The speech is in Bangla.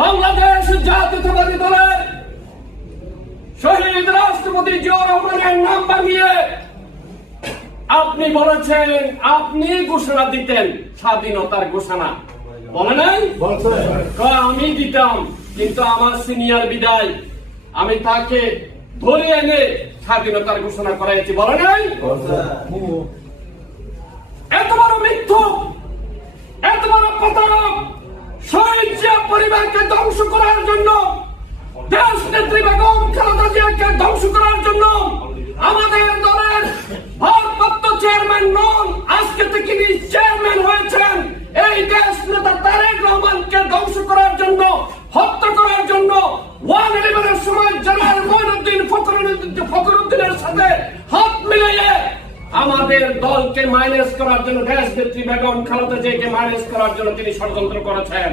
বাংলাদেশ জাতীয়তাবাদী দলের শহীদ রাষ্ট্রপতি জিয়াউর রহমানের নাম ভাঙিয়ে আপনি বলেছেন আপনি ঘোষণা দিতেন স্বাধীনতার ঘোষণা, বলে নাই? আমি দিতাম, কিন্তু আমার সিনিয়র বিদায় আমি তাকে ধরে এনে স্বাধীনতার ঘোষণা করাইছি, বলে নাই? এত বড় মিথ্যু, এত বড় প্রতারক, শহীদ জিয়া পরিবারকে ধ্বংস করার জন্য, দেশ নেত্রী বেগম খালেদা জিয়াকে ধ্বংস করার জন্য আমাদের দলের ভারপ্রাপ্ত চেয়ারম্যান নন, আজকে থেকে চেয়ারম্যান হয়েছেন এই দেশ নেতা তারেক রহমানকে ধ্বংস করার জন্য, হত্যা করার জন্য 1/11 সময় জেনারেল মঈনুদ্দিন ফখরুদ্দিনের সাথে হাত মিলিয়ে আমাদের দলকে মাইনাস করার জন্য, দেশ নেত্রী বেগম খালেদা জিয়াকে মাইনাস করার জন্য তিনি ষড়যন্ত্র করেছেন।